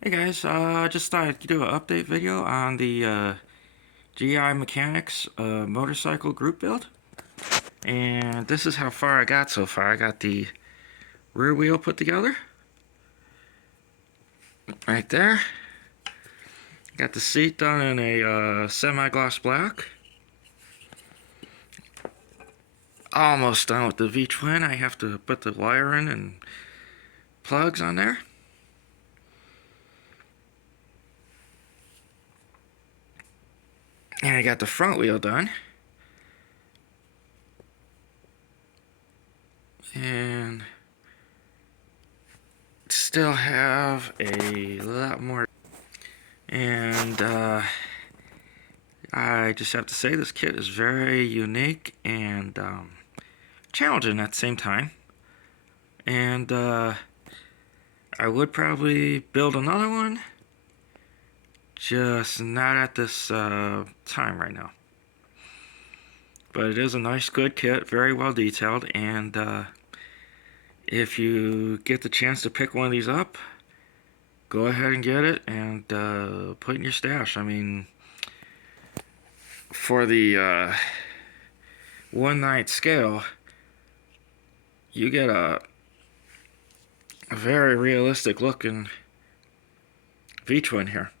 Hey guys, just thought I'd do an update video on the GI Mechanics motorcycle group build. And this is how far I got so far. I got the rear wheel put together. Right there. Got the seat done in a semi-gloss black. Almost done with the V-twin. I have to put the wiring and plugs on there. And I got the front wheel done. And still have a lot more. And I just have to say this kit is very unique and challenging at the same time. And I would probably build another one, just not at this time right now. But it is a nice, good kit, very well detailed, and if you get the chance to pick one of these up, go ahead and get it and put it in your stash. I mean, for the one night scale, you get a very realistic looking V-twin here.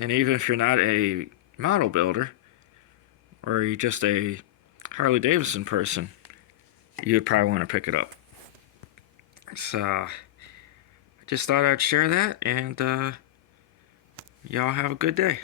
And even if you're not a model builder, or you're just a Harley Davidson person, you'd probably want to pick it up. So, I just thought I'd share that, and y'all have a good day.